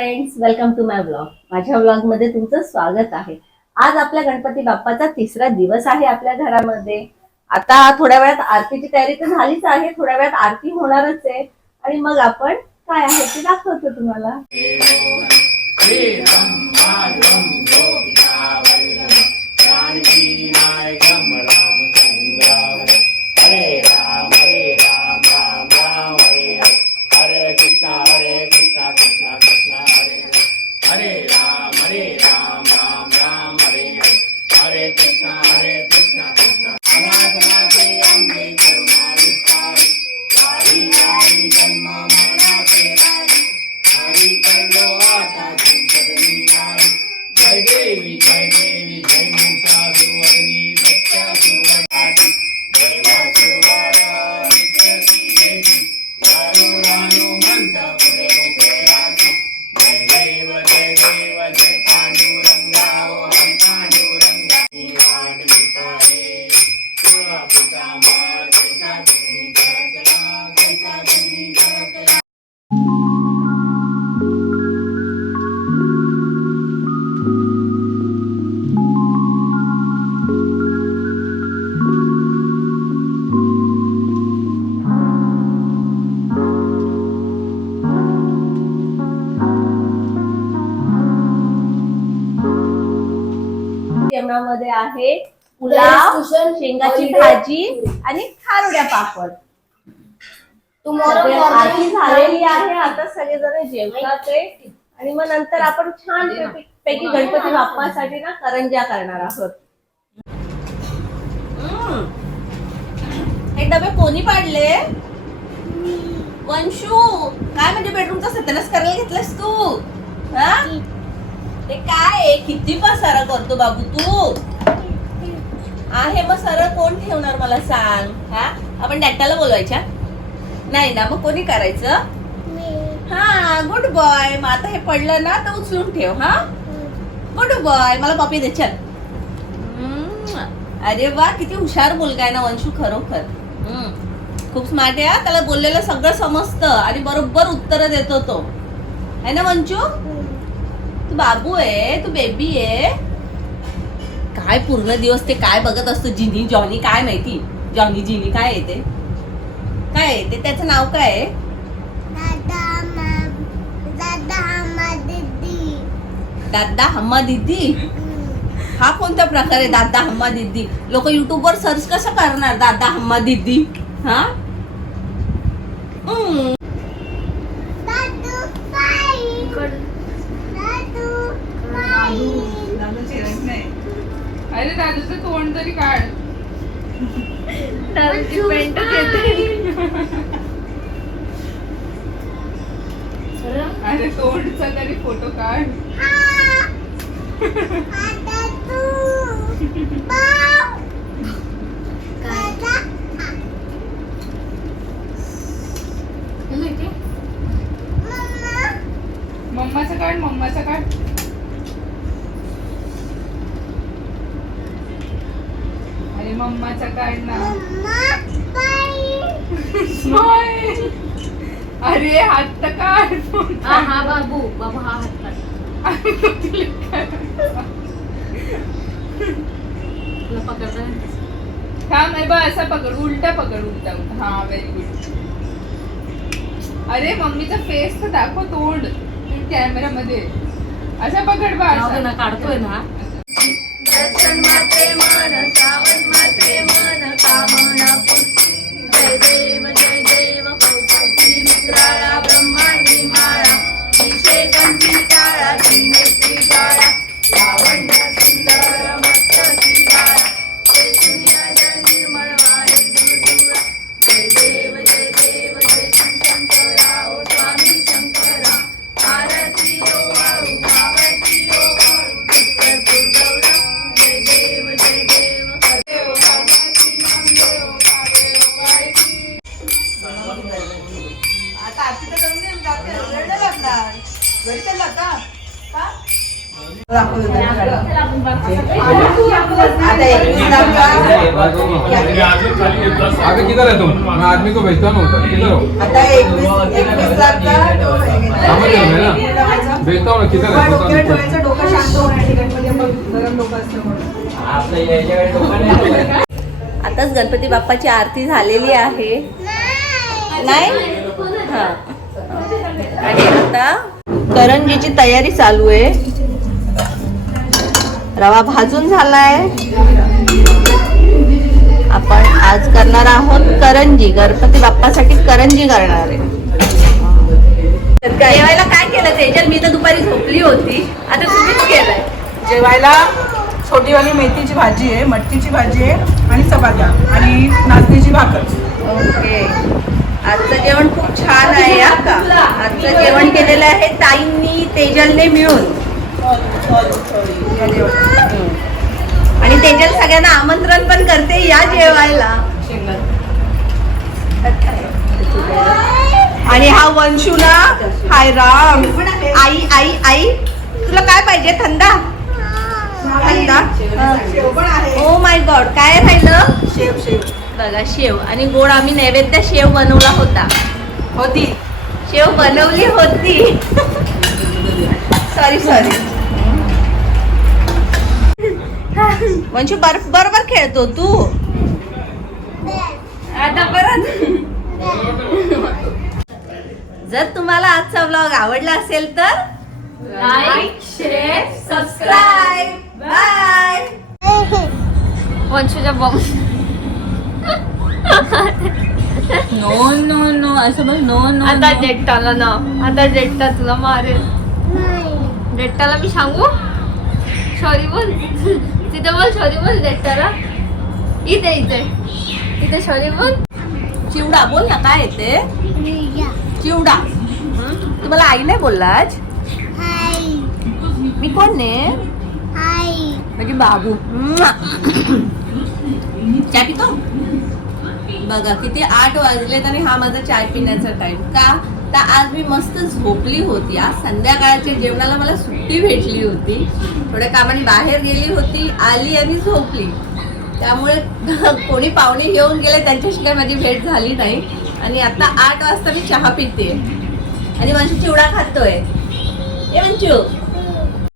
Friends, welcome to my blog. माझ्या blog मध्ये तुमचं स्वागत आहे. आज आपल्या गणपती बाप्पाचा तिसरा दिवस आहे आपल्या घरामध्ये. आता थोड्या वेळात आरतीची तयारी तर झालीच आहे, थोड्या वेळात आरती होणारच आहे आणि मग आपण काय आहे ते दाखवतो तुम्हाला. जेवणामध्ये आहे पुलाव, शेंगाची भाजी आणि खारुड्या पापड. आरती झालेली आहे, आता सगळेजण जेवतात आणि मग नंतर आपण छान पैकी गणपती बाप्पासाठी ना करंज्या करणार आहोत. हे डबे कोणी पाडले? वंशू, काय म्हणजे बेडरूमचा सत्यानाश करायला घेतलास तू? हा, ते काय किती पसारा करतो बाबू तू? आहे मग सरळ कोण ठेवणार मला सांग? हा, आपण डॅक्टरला बोलवायच्या नाही ना, मग कोणी करायचं? हा, गुड बॉय. मग आता हे पडलं ना तर उचलून ठेव. हा, गुड बॉय. मला पप्पी दे, चल. अरे वा, किती हुशार मुलगा आहे ना वंशू, खरोखर. खूप स्मार्ट आहे. त्याला बोललेलं सगळं समजतं आणि बरोबर उत्तर देतो तो, आहे ना वंशू? तू बाबू आहे, तू बेबी आहे. काय पूर्ण दिवस ते काय बघत असतो? जिनी जॉनी काय माहिती? जॉनी जिनी काय येते? काय येते? त्याचं नाव काय आहे? दादा हम्मा दीदी. हा कोणता प्रकार आहे दादा हम्मा दीदी? लोक युट्यूब वर सर्च कसं करणार दादा हम्मा दीदी? हा, अरे दादूचं तोंड तरी काढ. दादूची पेंट घेते. अरे तोंडचा तरी फोटो काढ. मम्माचा काढ, मम्माचा काढ. अरे मम्माचा काढ ना. अरे हात तर काढ. हा बाबू, बाबू हा हात काढ. थांब, असा पकड, उलटा पकड, उलटा उलटा. हा, व्हेरी गुड. अरे मम्मीचा फेस तर दाखव, तोंड कॅमेरा मध्ये. असा पकड बा, असा काढतोय ना. दर्शन माते मन, सावन माते मन, कामना पूर्ती. जय देव जय देव, कौस्तुभी मित्राला ब्रह्मांडी माळा. विषय कंठी टाळा, नेत्री काळा, लावण्य सुंदर मस्तकी बाळा. ते सूर्याच्या निर्मळ वारे दुर्दुळा. जय देव जय देव, जय शंकरा ओ स्वामी शंकरा. आरती ओ वाळू, आरती ओ वाळू, उत्तर गौरा. जय देव जय देव, देव बाबाची नाम देव, देव बाईची. आता आरती तर करून दे, जाते रडलं लागणार. घरी चालला का? आगे किधर है तुम? मैं आदमी को भेजता हूँ, किधर हो? आता 21 लाख का समझ रहे हो ना? भेटतो ना किती डोक्यावर ठेवायचं, डोकं शांत होण्यासाठी गणपती आपण गरम डोकं असतं म्हणून. आताच गणपती बाप्पाची आरती झालेली आहे. नाही हा. आणि आता करंजीची तयारी चालू आहे. रवा भाजून झालाय. आपण आज करणार आहोत करंजी. गणपती बाप्पासाठी करंजी करणार आहे. जेवायला काय केलं तेजल? मी तर दुपारी झोपली होती. आता तुम्हीच केलंय. जेवायला छोटीवाली मेथीची भाजी आहे, मटकीची भाजी आहे आणि चपात्या आणि नाचणीची भाकर. ओके. आजचं जेवण खूप छान आहे हा का. आजचं जेवण केलेलं आहे ताईंनी तेजलने मिळून. आणि तेजल सगळ्यांना आमंत्रण पण करते या जेवायला. आणि हा वंशूला हाय राम. आई आई आई तुला काय पाहिजे? थंडा थंडा. Oh my God. काय राहिलं? शेव शेव बघा शेव आणि गोड. आम्ही नैवेद्य शेव बनवला होता. होती. शेव बनवली होती. सॉरी. वंशू बरोबर खेळतो तू. आता परत. जर तुम्हाला आजचा व्लॉग आवडला असेल तर लाईक, शेअर, सबस्क्राईब. बाय. वंशूच्या बॉम्ब. नो नो नो असं बोल. No no. आता जेट्टाला ना. आता जेट्टा तुला मारेल. जेट्टाला मी सांगू? सॉरी बोल. तिथे बोल सॉरी बोल जेट्टाला. इथे सॉरी बोल. चिवडा बोल ना. काय येते? चिवडा. तुम्हाला आई नाही बोलला आज? मी कोण आहे? म्हणजे बाबू. चाय पितो? बघा किती 8 वाजलेत आणि हा माझा चाय पिण्याचा टाइम. का तर आज मी मस्त झोपली होती. आज संध्याकाळच्या जेवणाला मला सुट्टी भेटली होती. थोड्या कामाने बाहेर गेली होती, आली आणि झोपली. त्यामुळे कोणी पाहुणे येऊन गेले त्यांच्याशी काही माझी भेट झाली नाही. आणि आता 8 वाजता मी चहा पिते आणि वंशू चिवडा खातोय. ए वंशू